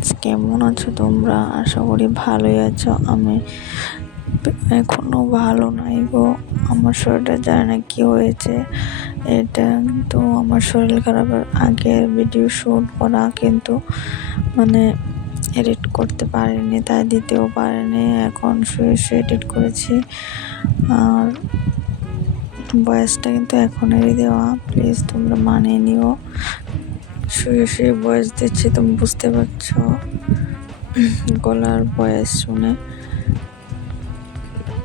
Friends, কেমন আছো তোমরা? আশা করি ভালোই আছো। আমি এখনো ভালো নাই গো। আমার শরীরটা জানি না কি হয়েছে। এটা কিন্তু আমার শরীর খারাপের আগের ভিডিও শ্যুট করা, কিন্তু এডিট করতে পারিনি, তাই দিতেও পারিনি। এখন শুয়ে শুয়ে এডিট করেছি, আর ভয়েসটা কিন্তু এখনেরই দেওয়া। প্লিজ তোমরা মানিয়ে নিও। শুয়ে শুয়ে ভয়েস দিচ্ছি, তুমি বুঝতে পারছো গলার ভয়েস শুনে।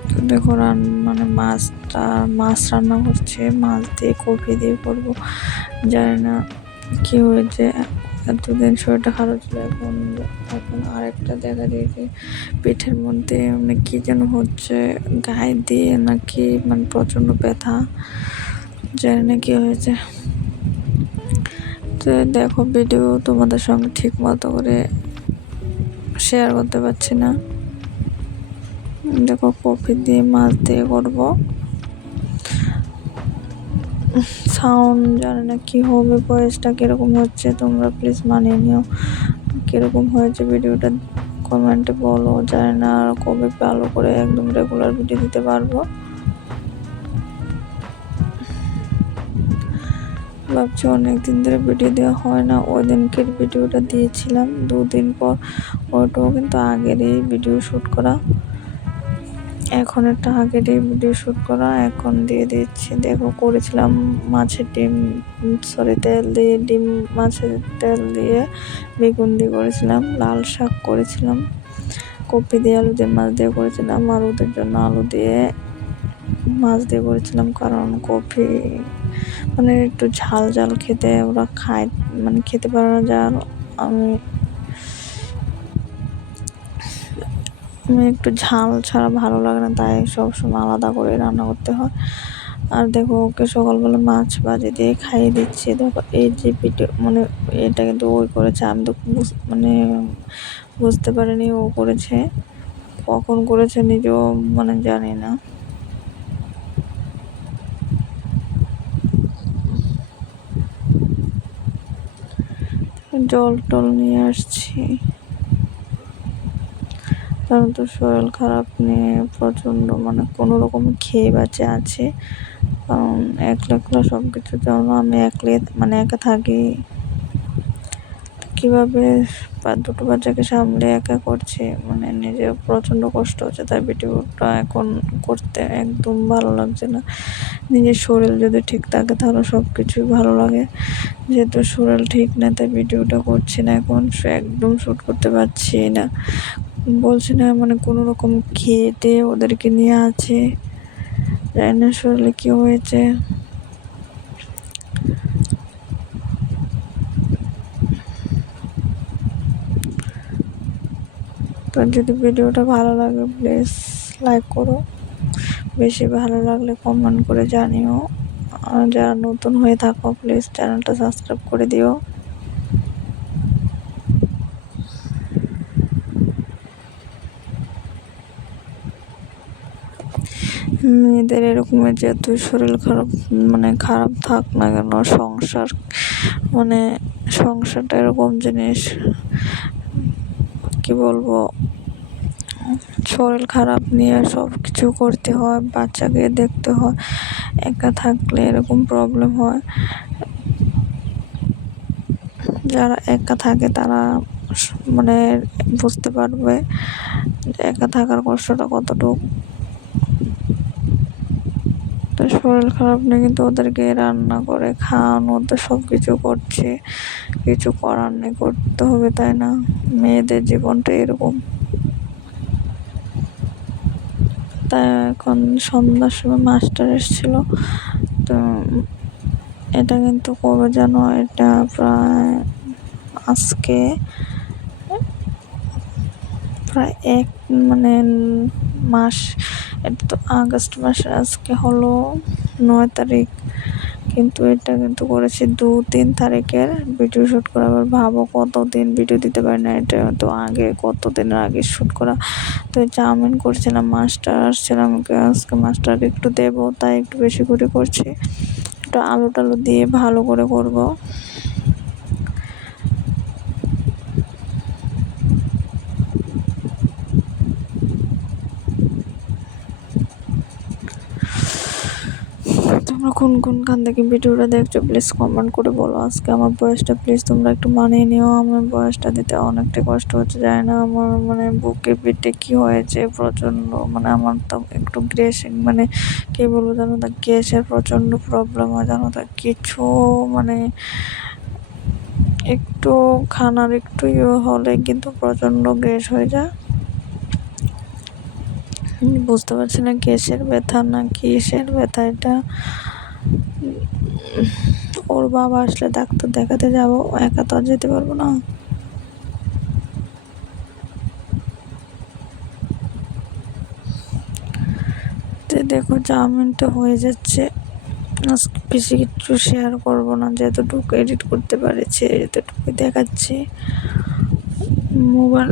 তো দেখো মাছ রান্না করছে, মাছ দিয়ে কপি দিয়ে করবো। জানি না কি হয়েছে, এতদিন শরীরটা খারাপ ছিল, এখন এখন আরেকটা দেখা দিয়েছে পেটের মধ্যে কি যেন হচ্ছে, গায়ে দিয়ে নাকি প্রচন্ড ব্যথা, জানি না কি হয়েছে। তো দেখো, ভিডিও তোমাদের সঙ্গে ঠিক মতো করে শেয়ার করতে পারছি না। দেখো, কপি দিয়ে মাছ দিয়ে করবো। সাউন্ড জানি না কি হবে, ভয়েসটা কিরকম হচ্ছে, তোমরা প্লিজ মানিয়ে নিও। কিরকম হয়েছে ভিডিওটা কমেন্টে বলো। জানি না আর কবে ভালো করে একদম রেগুলার ভিডিও দিতে পারবো। ভাবছি অনেকদিন ধরে ভিডিও দেওয়া হয় না। ওই দিনকের ভিডিওটা দিয়েছিলাম 2 দিন পর, ওইটাও কিন্তু আগেরই ভিডিও শ্যুট করা। এখন একটা আগেরই ভিডিও শ্যুট করা এখন দিয়ে দিচ্ছি। দেখো, করেছিলাম মাছের তেল দিয়ে বেগুন দিয়ে করেছিলাম, লাল শাক করেছিলাম, কপি দিয়ে আলু দিয়ে মাছ দিয়ে করেছিলাম, আর ওদের জন্য আলু দিয়ে মাছ দিয়ে করেছিলাম। কারণ কপি একটু ঝাল ঝাল খেতে ওরা খায়, খেতে পারে না ঝাল। আমি একটু ঝাল ছাড়া ভালো লাগে না, তাই সবসময় আলাদা করে রান্না করতে হয়। আর দেখো, ওকে সকালবেলা মাছ ভাজি দিয়ে খাইয়ে দিচ্ছি। দেখো, এই যে ভিডিও এটা কিন্তু ওই করেছে, আমি তো বুঝতে পারিনি ও করেছে। কখন করেছে নিজেও জানি না। জল টল নিয়ে আসছি, কারণ তো শরীর খারাপ নিয়ে প্রচণ্ড কোনো রকম খেয়ে বেঁচে আছে। কারণ একলা সব কিছুর জন্য আমি একা থাকি। কিভাবে দুটো বাচ্চাকে সামলে একা করছি, নিজের প্রচণ্ড কষ্ট হচ্ছে। তাই ভিডিওটা এখন করতে একদম ভালো লাগছে না। নিজের শরীর যদি ঠিক থাকে তাহলে সব কিছুই ভালো লাগে। যেহেতু শরীর ঠিক না, তাই ভিডিওটা করছি না, এখন একদম শ্যুট করতে পারছি না। বলছি না, কোনো রকম খেয়ে ওদেরকে নিয়ে আছে, জানি না শরীরে কি হয়েছে। তো যদি ভিডিওটা ভালো লাগে প্লিজ লাইক করো, বেশি ভালো লাগলে কমেন্ট করে জানিও। আর যারা নতুন হয়ে থাকো প্লিজ চ্যানেলটা সাবস্ক্রাইব করে দিও। মেয়েদের এরকমের যেহেতু শরীর খারাপ খারাপ থাক না কেন, সংসারটা এরকম জিনিস, কি বলবো, শরীর খারাপ নিয়ে সব কিছু করতে হয়, বাচ্চাকে দেখতে হয়। একা থাকলে এরকম প্রবলেম হয়। যারা একা থাকে তারা বুঝতে পারবে একা থাকার কষ্টটা কতটুকু। তো শরীর খারাপ নেই, কিন্তু ওদেরকে রান্না করে খাওয়ানো, ওদের সব কিছু করছে, কিছু করার নেই, করতে হবে, তাই না? মেয়েদের জীবনটা এরকম। তাই এখন সন্ধ্যার সময় মাস্টার এসেছিল। তো এটা কিন্তু কবে যেন, এটা প্রায় আজকে এক মাস, এটা তো আগস্ট মাসে, আজকে হলো 9 তারিখ, কিন্তু এটা কিন্তু করেছি 2-3 তারিখের ভিডিও শ্যুট করা। আবার ভাবো কতদিন ভিডিও দিতে পারি না, এটা তো কতদিনের আগে শ্যুট করা। তো চাউমিন করছিলাম, মাস্টার আসছিলাম, আজকে মাস্টার একটু দেবো, তাই একটু বেশি করে করছি। একটু আলু টালু দিয়ে ভালো করে করবো। তোমরা কোন কোনখান থেকে ভিডিওটা দেখছো প্লিজ কমেন্ট করে বলো। আজকে আমার বয়সটা প্লিজ তোমরা একটু মানিয়ে নিও। আমার বয়সটা দিতে অনেকটাই কষ্ট হচ্ছে, যায় না আমার মানে বুকে পিঠে কি হয়েছে প্রচণ্ড, মানে আমার তো একটু গ্যাস, মানে কী বলবো জানো তো, গ্যাসের প্রচণ্ড প্রবলেম হয় জানো তো। কিছু মানে একটু খানার একটু হলে কিন্তু প্রচণ্ড গ্যাস হয়ে যায়। বুঝতে পারছি না গ্যাসের ব্যথা না কিসের ব্যথা এটা। ওর বাবা আসলে ডাক্তার দেখাতে যাব, একা তো আর যেতে পারবো না। তো দেখো চাউমিনটা হয়ে যাচ্ছে। আজকে বেশি কিছু শেয়ার করবো না, যতটুকু এডিট করতে পারছি এতটুকু দেখাচ্ছি। মোবাইল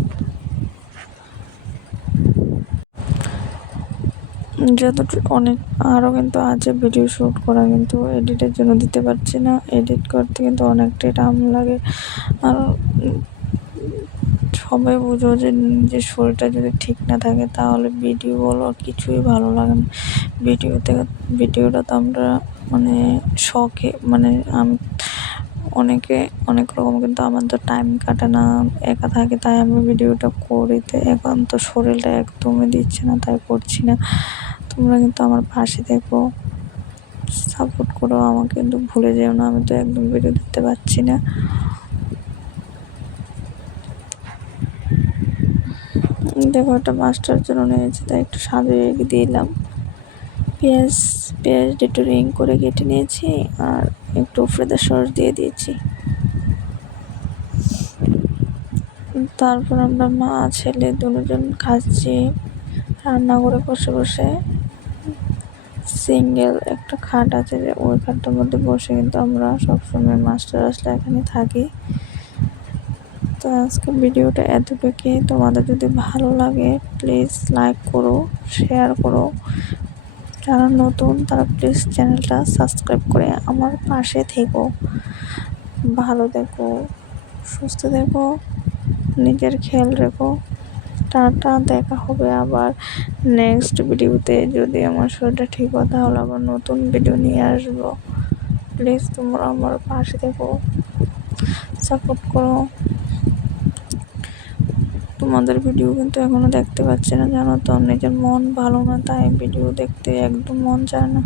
যতটুকু অনেক আরও কিন্তু আছে ভিডিও শ্যুট করা, কিন্তু এডিটের জন্য দিতে পারছি না। এডিট করতে কিন্তু অনেকটাই টাইম লাগে। আর সবাই বুঝো যে নিজের শরীরটা যদি ঠিক না থাকে তাহলে ভিডিও বলো কিছুই ভালো লাগে না। ভিডিওটা তো আমরা মানে শখে, মানে আমি অনেকে অনেক রকম, কিন্তু আমার তো টাইম কাটে না, একা থাকি, তাই আমি ভিডিওটা করি। তো এখন তো শরীরটা একদমই দিচ্ছে না, তাই করছি না। তোমরা কিন্তু আমার পাশে থেকো, সাপোর্ট করো আমাকে, কিন্তু ভুলে যেও না। আমি তো একদম ভিডিও দিতে পারছি না। দেখো একটা মাস্টার জন্য নিয়েছি, তাই একটু সাজিয়ে দিলাম। পেঁয়াজ একটু রিং করে কেটে নিয়েছি, আর একটু ফ্রেদার সস দিয়ে দিয়েছি। তারপর আমরা মা ছেলে দুজন খাচ্ছি রান্না করে বসে বসে। সিঙ্গেল একটা খাট আছে, যে ওই খাটটার মধ্যে বসে কিন্তু আমরা সবসময় মাস্টার আসলে এখানে থাকি। তো আজকে ভিডিওটা এতটুকুই। তোমাদের যদি ভালো লাগে প্লিজ লাইক করো, শেয়ার করো। যারা নতুন তারা প্লিজ চ্যানেলটা সাবস্ক্রাইব করে আমার পাশে থেকো। ভালো থেকো, সুস্থ থেকো, নিজের খেয়াল রেখো। টাটা, দেখা হবে আবার নেক্সট ভিডিওতে। যদি আমার শরীরটা ঠিক হয় তাহলে আবার নতুন ভিডিও নিয়ে আসবো। প্লিজ তোমরা আমার পাশে থেকো, সাপোর্ট করো। তোমাদের ভিডিও কিন্তু এখনো দেখতে পাচ্ছি না জানো তো, নিজের মন ভালো না, তাই ভিডিও দেখতে একদম মন চায় না।